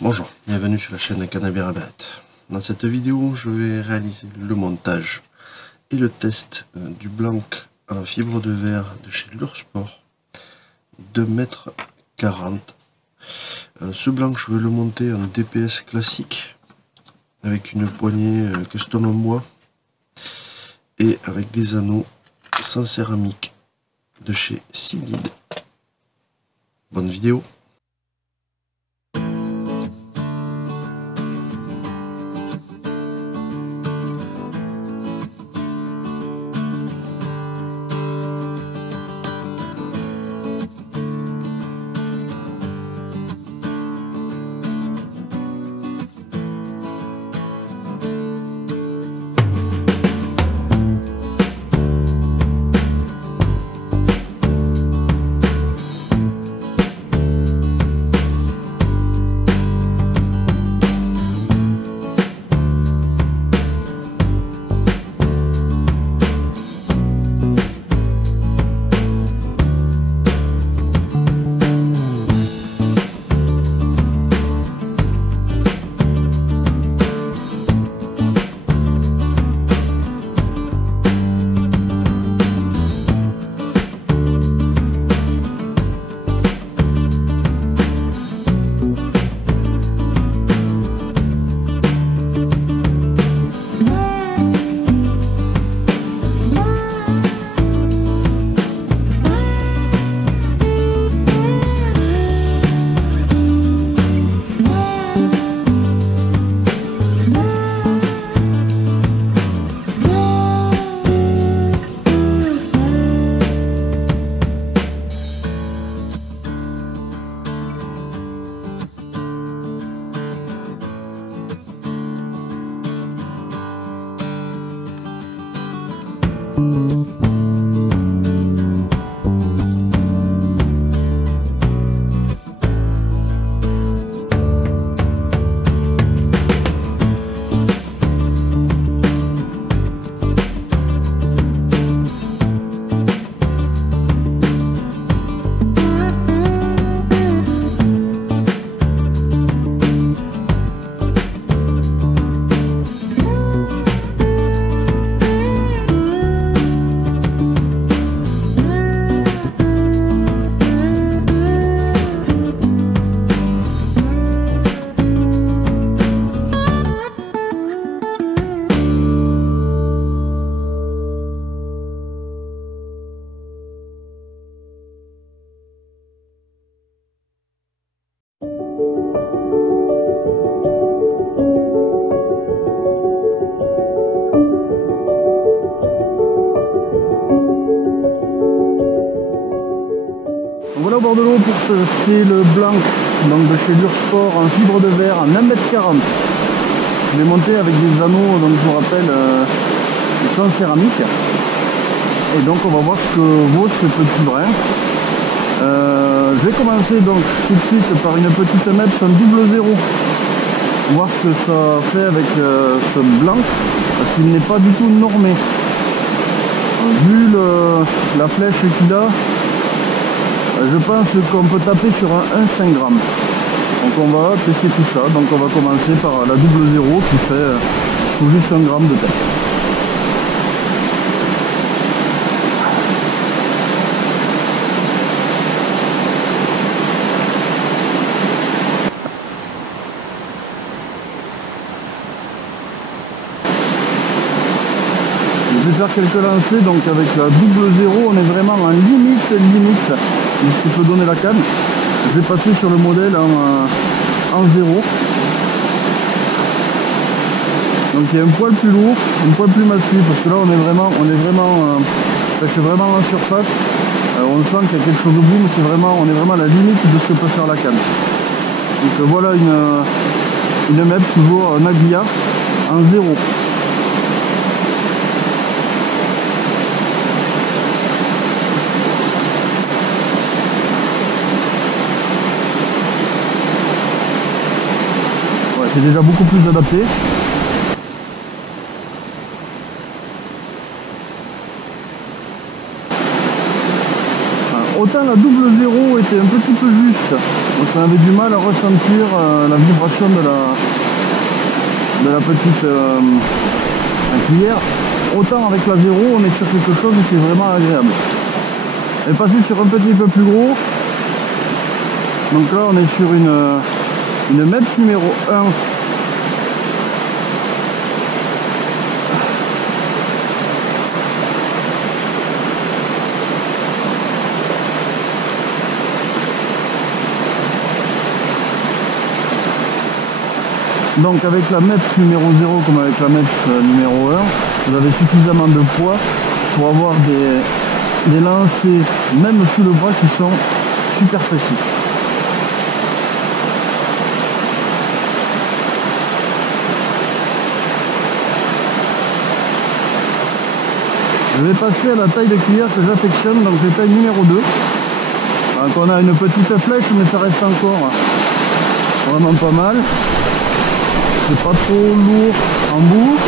Bonjour, bienvenue sur la chaîne Cannabis Rabat. Dans cette vidéo, je vais réaliser le montage et le test du blanc en fibre de verre de chez Lursport, 2,40 m. Ce blanc, je vais le monter en DPS classique avec une poignée custom en bois et avec des anneaux sans céramique de chez Sigid. Bonne vidéo. Voilà au bord de l'eau pour tester le blanc donc de chez Lursport en fibre de verre en 1,40 m. Je l'ai monté avec des anneaux, donc je vous rappelle, sans céramique. Et donc on va voir ce que vaut ce petit brin. Je vais commencer donc tout de suite par une petite mètre en double zéro. Voir ce que ça fait avec ce blanc, parce qu'il n'est pas du tout normé. Vu la flèche qu'il a, je pense qu'on peut taper sur un 1,5 g. Donc on va tester tout ça. Donc on va commencer par la double zéro qui fait tout juste 1 gramme de tête. Je vais faire quelques lancers, donc avec la double zéro on est vraiment en limite de ce qui peut donner la canne. Je vais passer sur le modèle en zéro. Donc il y a un poil plus lourd, un poil plus massif, parce que là on est vraiment c'est vraiment en surface. On sent qu'il y a quelque chose au bout, mais on est vraiment à la limite de ce que peut faire la canne. Donc voilà une MEP, toujours un aguilla en zéro. C'est déjà beaucoup plus adapté. pourtant la double zéro était un petit peu juste, donc on avait du mal à ressentir la vibration de la petite cuillère. Autant avec la zéro on est sur quelque chose qui est vraiment agréable. Elle est passée sur un petit peu plus gros, donc là on est sur une Metz numéro 1. Donc avec la Metz numéro 0 comme avec la Metz numéro 1, vous avez suffisamment de poids pour avoir des lancers, même sous le bras, qui sont super précis. Je vais passer à la taille de cuillère que j'affectionne, donc les tailles numéro 2. Donc on a une petite flèche, mais ça reste encore vraiment pas mal. C'est pas trop lourd en bout.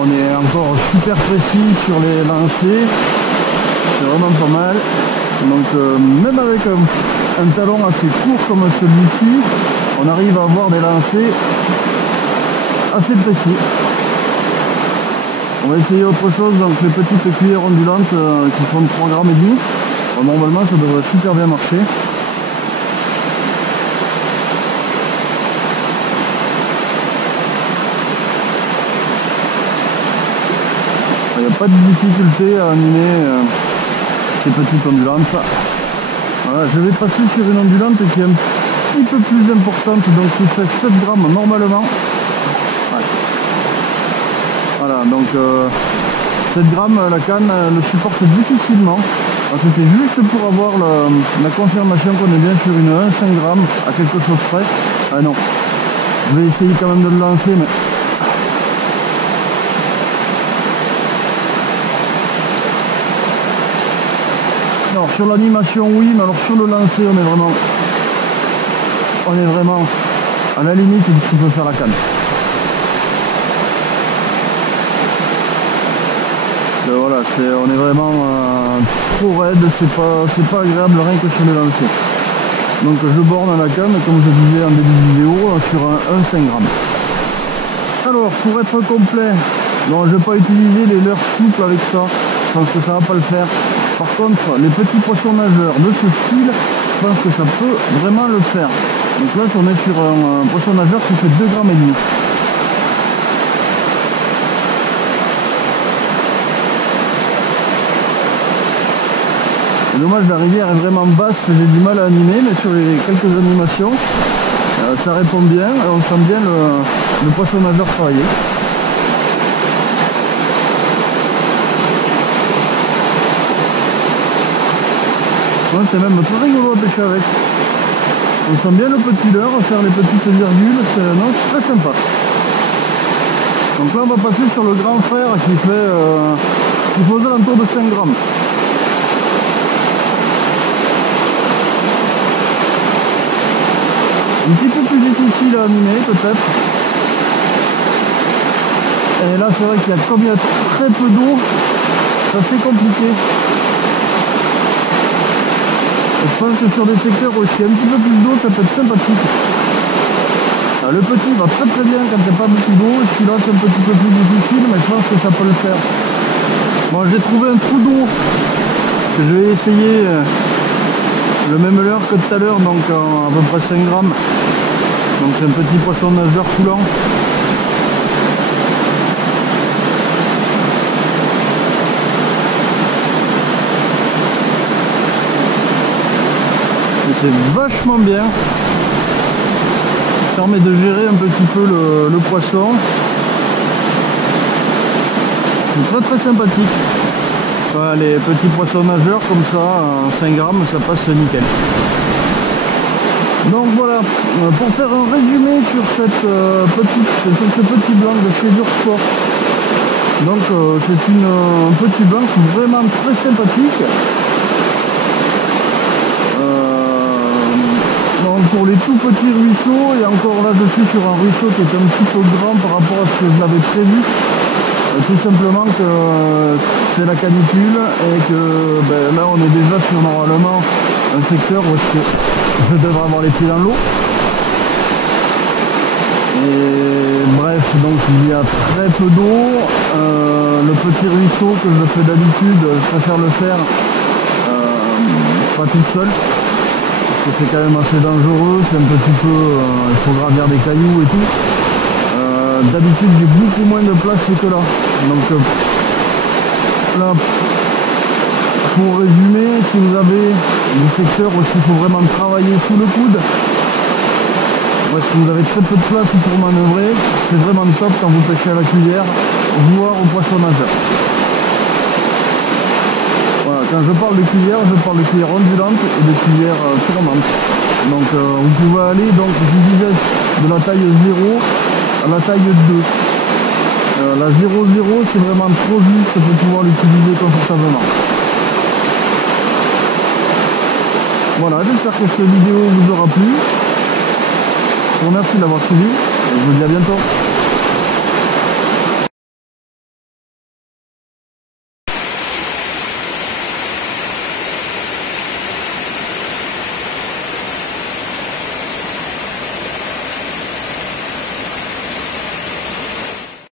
On est encore super précis sur les lancers. C'est vraiment pas mal. Donc même avec un talon assez court comme celui-ci, on arrive à avoir des lancers assez précis. On va essayer autre chose, donc les petites cuillères ondulantes qui font 3,5 grammes. Normalement ça devrait super bien marcher. Il n'y a pas de difficulté à animer ces petites ondulantes. Voilà, je vais passer sur une ondulante qui est un petit peu plus importante, donc qui fait 7 grammes normalement. Ouais. Voilà, donc 7 grammes, la canne le supporte difficilement. C'était juste pour avoir la confirmation qu'on est bien sur une 1,5 grammes à quelque chose près. Ah non, je vais essayer quand même de le lancer, mais... Alors sur l'animation oui, mais alors sur le lancer on est vraiment à la limite de ce que peut faire la canne. Voilà, on est vraiment trop raide, c'est pas agréable rien que sur les lancers. Donc je borne à la canne, comme je disais en début de vidéo, sur un 1,5 grammes. Alors pour être complet, non, je ne vais pas utiliser les leurres souples avec ça, je pense que ça ne va pas le faire. Par contre, les petits poissons nageurs de ce style, je pense que ça peut vraiment le faire. Donc là, on est sur un poisson nageur qui fait 2,5 grammes. C'est dommage, la rivière est vraiment basse, j'ai du mal à animer, mais sur les quelques animations, ça répond bien, on sent bien le poisson nageur travailler. Ouais, c'est même très rigolo à pêcher avec. On sent bien le petit leurre, faire les petites virgules, c'est très sympa. Donc là on va passer sur le grand frère qui fait aux alentours de 5 grammes. Un petit peu plus difficile à animer peut-être. Et là c'est vrai qu'il y a comme il y a très peu d'eau, c'est assez compliqué. Je pense que sur des secteurs où il y a un petit peu plus d'eau, ça peut être sympathique. Alors, le petit va très très bien quand il n'y a pas beaucoup d'eau. Celui-là c'est un petit peu plus difficile, mais je pense que ça peut le faire. Bon, j'ai trouvé un trou d'eau que je vais essayer le même leurre que tout à l'heure, donc à peu près 5 grammes. Donc c'est un petit poisson nageur coulant. C'est vachement bien, ça permet de gérer un petit peu le poisson, c'est très très sympathique. Voilà, les petits poissons nageurs comme ça, en 5 grammes, ça passe nickel. Donc voilà, pour faire un résumé sur ce petit blanc de chez Dursport. Donc c'est un petit blanc vraiment très sympathique. Pour les tout petits ruisseaux, et encore là je suis sur un ruisseau qui est un petit peu grand par rapport à ce que je l'avais prévu. tout simplement que c'est la canicule et que là on est déjà sur normalement un secteur où est-ce que je devrais avoir les pieds dans l'eau. Et bref, donc il y a très peu d'eau. Le petit ruisseau que je fais d'habitude, je préfère le faire pas tout seul, parce que c'est quand même assez dangereux, c'est un petit peu, il faut gravir des cailloux et tout. D'habitude j'ai beaucoup moins de place que là. Donc là, pour résumer, si vous avez des secteurs où il faut vraiment travailler sous le coude, où est-ce que vous avez très peu de place pour manœuvrer, c'est vraiment top quand vous pêchez à la cuillère, voire au poissonnage. Voilà, quand je parle de cuillère ondulante et de cuillère tournante. Donc vous pouvez aller, donc je vous disais, de la taille 0 à la taille 2. La 0,0 c'est vraiment trop juste pour pouvoir l'utiliser confortablement. Voilà, j'espère que cette vidéo vous aura plu. Je vous remercie d'avoir suivi et je vous dis à bientôt.